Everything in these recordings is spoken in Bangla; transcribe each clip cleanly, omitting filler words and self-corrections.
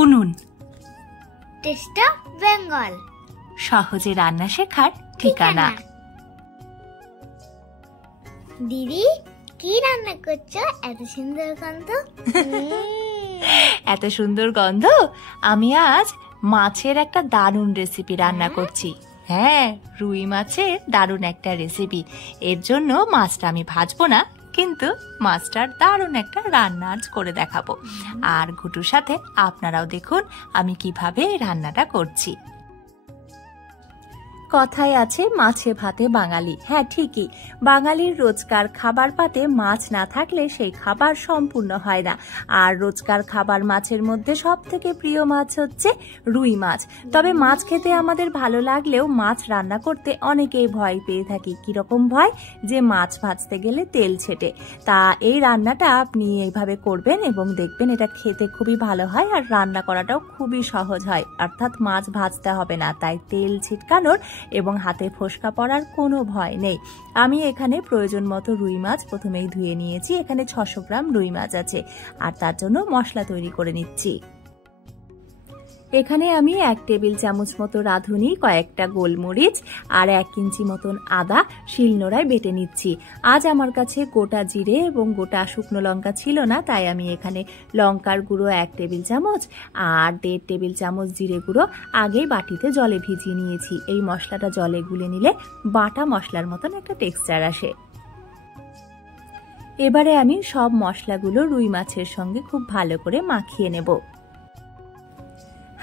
শুনুন। টেস্ট অফ বেঙ্গল, সহজে রান্না শেখার ঠিকানা। দিদি, কি রান্না করছো? এত সুন্দর গন্ধ। এত সুন্দর গন্ধ? আমি আজ মাছের একটা দারুণ রেসিপি রান্না করছি। হ্যাঁ, রুই মাছের দারুণ একটা রেসিপি। এর জন্য মাছটা আমি ভাজবো না, কিন্তু মাছটার দারুণ একটা রান্না আজ করে দেখাবো। আর ঘুটুর সাথে আপনারাও দেখুন আমি কিভাবে এই রান্নাটা করছি। কথায় আছে মাছে ভাতে বাঙালি। হ্যাঁ, ঠিকই, বাঙালির রোজকার খাবার পাতে মাছ না থাকলে সেই খাবার সম্পূর্ণ হয় না। আর রোজকার খাবার মাছের মধ্যে সব থেকে প্রিয় মাছ হচ্ছে রুই মাছ। তবে মাছ খেতে আমাদের ভালো লাগলেও মাছ রান্না করতে অনেকেই ভয় পেয়ে থাকি। কিরকম ভয়? যে মাছ ভাজতে গেলে তেল ছেটে। তা এই রান্নাটা আপনি এইভাবে করবেন এবং দেখবেন এটা খেতে খুবই ভালো হয় আর রান্না করাটাও খুবই সহজ হয়। অর্থাৎ মাছ ভাজতে হবে না, তাই তেল ছিটকানোর এবং হাতে ফোসকা পড়ার কোনো ভয় নেই। আমি এখানে প্রয়োজন মতো রুই মাছ প্রথমেই ধুয়ে নিয়েছি। এখানে 600 গ্রাম রুই মাছ আছে আর তার জন্য মশলা তৈরি করে নিচ্ছি। এখানে আমি 1 টেবিল চামচ মতো রাঁধুনি, কয়েকটা গোলমরিচ আর 1 ইঞ্চি মতন আদা শিলনোড়ায় বেটে নিচ্ছি। আজ আমার কাছে গোটা জিরে এবং গোটা শুকনো লঙ্কা ছিল না, তাই আমি এখানে লঙ্কার গুঁড়ো 1 টেবিল চামচ আর 1.5 টেবিল চামচ জিরে গুঁড়ো আগেই বাটিতে জলে ভিজিয়ে নিয়েছি। এই মশলাটা জলে গুলে নিলে বাটা মশলার মতন একটা টেক্সচার আসে। এবারে আমি সব মশলাগুলো রুই মাছের সঙ্গে খুব ভালো করে মাখিয়ে নেব।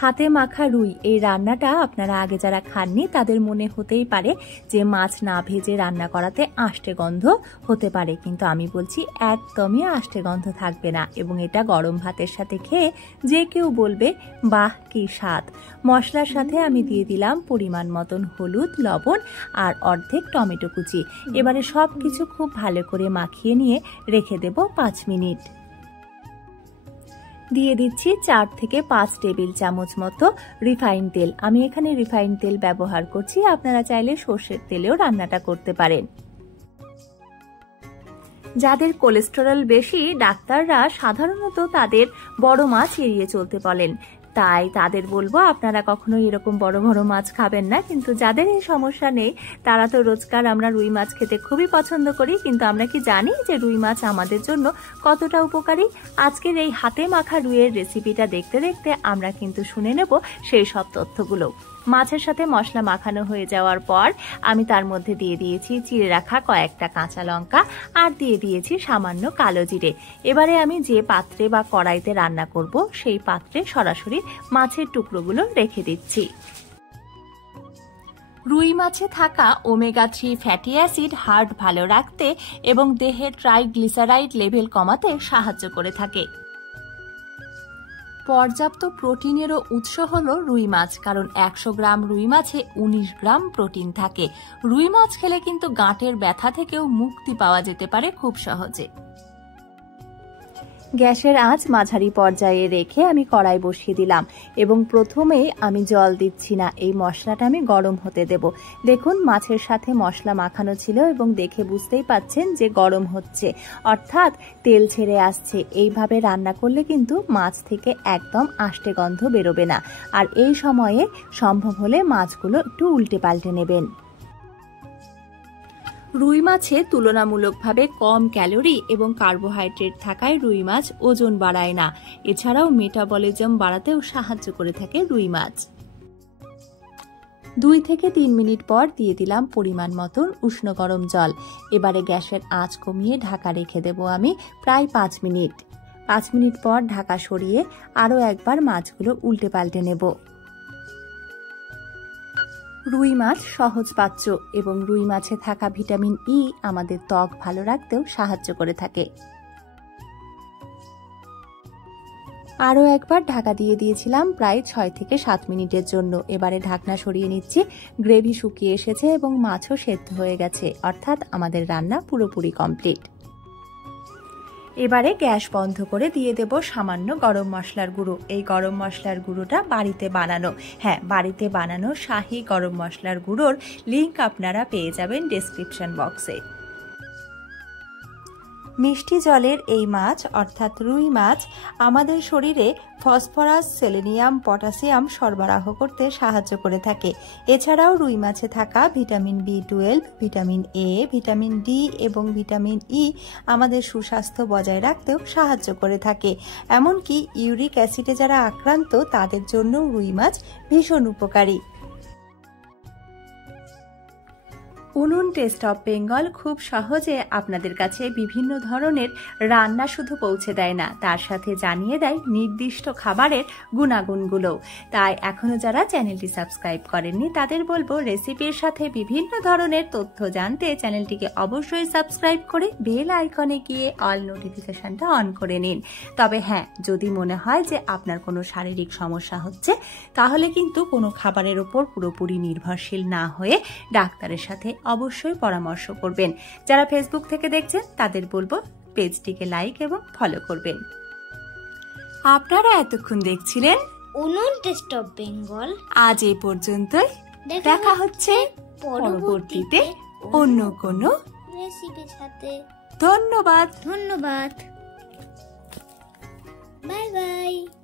হাতে মাখা রুই এই রান্নাটা আপনারা আগে যারা খাননি তাদের মনে হতেই পারে যে মাছ না ভেজে রান্না করাতে আষ্টে গন্ধ হতে পারে, কিন্তু আমি বলছি একদমই আষ্টে গন্ধ থাকবে না এবং এটা গরম ভাতের সাথে খেয়ে যে কেউ বলবে বাহ কি স্বাদ। মশলার সাথে আমি দিয়ে দিলাম পরিমাণ মতন হলুদ, লবণ আর অর্ধেক টমেটো কুচি। এবারে সব কিছু খুব ভালো করে মাখিয়ে নিয়ে রেখে দেব 5 মিনিট। দিয়ে দিচ্ছি 4 থেকে 5 টেবিল চামচ মতো রিফাইন তেল। আমি এখানে রিফাইন তেল ব্যবহার করছি, আপনারা চাইলে সর্ষের তেলেও রান্নাটা করতে পারেন। যাদের কোলেস্টেরল বেশি, ডাক্তাররা সাধারণত তাদের বড় মাছ এড়িয়ে চলতে বলেন, তাই তাদের বলবো আপনারা কখনো এরকম বড় বড় মাছ খাবেন না। কিন্তু যাদের এই সমস্যা নেই তারা তো রোজকার আমরা রুই মাছ খেতে খুবই পছন্দ করি, কিন্তু আমরা কি জানি যে রুই মাছ আমাদের জন্য কতটা উপকারী? আজকের এই হাতে মাখা রুইয়ের রেসিপিটা দেখতে দেখতে আমরা কিন্তু শুনে নেব সেই সব তথ্যগুলো। মাছের সাথে মশলা মাখানো হয়ে যাওয়ার পর আমি তার মধ্যে দিয়ে দিয়েছি চিড়ে রাখা কয়েকটা কাঁচা লঙ্কা আর দিয়ে দিয়েছি সামান্য কালো জিরে। এবারে আমি যে পাত্রে বা কড়াইতে রান্না করব সেই পাত্রে সরাসরি মাছের টুকরোগুলো রেখে দিচ্ছি। রুই মাছে থাকা ওমেগা 3 ফ্যাটি অ্যাসিড হার্ট ভালো রাখতে এবং দেহের ট্রাইগ্লিসারাইড লেভেল কমাতে সাহায্য করে থাকে। পর্যাপ্ত প্রোটিনেরও উৎস হলো রুই মাছ, কারণ 100 গ্রাম রুই মাছে 19 গ্রাম প্রোটিন থাকে। রুই মাছ খেলে কিন্তু গাঁটের ব্যথা থেকেও মুক্তি পাওয়া যেতে পারে খুব সহজে। গ্যাসের আঁচ মাঝারি পর্যায়ে রেখে আমি কড়াই বসিয়ে দিলাম এবং প্রথমেই আমি জল দিচ্ছি না, এই মশলাটা আমি গরম হতে দেব। দেখুন মাছের সাথে মশলা মাখানো ছিল এবং দেখে বুঝতেই পাচ্ছেন যে গরম হচ্ছে, অর্থাৎ তেল ছেড়ে আসছে। এইভাবে রান্না করলে কিন্তু মাছ থেকে একদম আষ্টে গন্ধ বেরোবে না। আর এই সময়ে সম্ভব হলে মাছগুলো একটু উল্টে পাল্টে নেবেন। রুই মাছে তুলনামূলকভাবে কম ক্যালোরি এবং কার্বোহাইড্রেট থাকায় রুই মাছ ওজন বাড়ায় না। এছাড়াও মেটাবলিজম বাড়াতেও সাহায্য করে থাকে রুই মাছ। 2 থেকে 3 মিনিট পর দিয়ে দিলাম পরিমাণ মতন উষ্ণ গরম জল। এবারে গ্যাসের আঁচ কমিয়ে ঢাকা রেখে দেব আমি প্রায় 5 মিনিট। 5 মিনিট পর ঢাকা সরিয়ে আরও একবার মাছগুলো উল্টে পাল্টে নেব। রুই মাছ সহজপাচ্য এবং রুই মাছে থাকা ভিটামিন ই আমাদের ত্বক ভালো রাখতেও সাহায্য করে থাকে। আরও একবার ঢাকা দিয়ে দিয়েছিলাম প্রায় 6 থেকে 7 মিনিটের জন্য। এবারে ঢাকনা সরিয়ে নিচ্ছি। গ্রেভি শুকিয়ে এসেছে এবং মাছও সেদ্ধ হয়ে গেছে, অর্থাৎ আমাদের রান্না পুরোপুরি কমপ্লিট। এবারে গ্যাস বন্ধ করে দিয়ে দেব সামান্য গরম মশলার গুঁড়ো। এই গরম মশলার গুঁড়োটা বাড়িতে বানানো, হ্যাঁ বাড়িতে বানানো শাহি গরম মশলার গুঁড়োর লিংক আপনারা পেয়ে যাবেন ডেসক্রিপশন বক্সে। মিষ্টি জলের এই মাছ অর্থাৎ রুই মাছ আমাদের শরীরে ফসফরাস, সেলেনিয়াম, পটাশিয়াম সরবরাহ করতে সাহায্য করে থাকে। এছাড়াও রুই মাছে থাকা vitamin B12, vitamin A, vitamin D এবং ভিটামিন E আমাদের সুস্বাস্থ্য বজায় রাখতেও সাহায্য করে থাকে। এমনকি ইউরিক অ্যাসিডে যারা আক্রান্ত তাদের জন্য রুই মাছ ভীষণ উপকারী। উনুন টেস্ট অফ বেঙ্গল খুব সহজে আপনাদের কাছে বিভিন্ন ধরনের রান্না শুধু পৌঁছে দেয় না, তার সাথে জানিয়ে দেয় নির্দিষ্ট খাবারের গুণাগুণগুলো। তাই এখনো যারা চ্যানেলটি সাবস্ক্রাইব করেননি তাদের বলবো রেসিপির সাথে বিভিন্ন ধরনের তথ্য জানতে চ্যানেলটিকে অবশ্যই সাবস্ক্রাইব করে বেল আইকনে গিয়ে অল নোটিফিকেশনটা অন করে নিন। তবে হ্যাঁ, যদি মনে হয় যে আপনার কোনো শারীরিক সমস্যা হচ্ছে তাহলে কিন্তু কোনো খাবারের ওপর পুরোপুরি নির্ভরশীল না হয়ে ডাক্তারের সাথে অবশ্যই পরামর্শ করবেন। যারা ফেসবুক থেকে দেখছেন তাদের বলবো পেজটিকে লাইক এবং ফলো করবেন। আপনারা এতক্ষণ দেখছিলেন উনুন টেস্ট অফ বেঙ্গল। আজ এই পর্যন্তই। দেখা হচ্ছে পরবর্তীতে অন্য কোনো রেসিপির সাথে। ধন্যবাদ। Bye bye.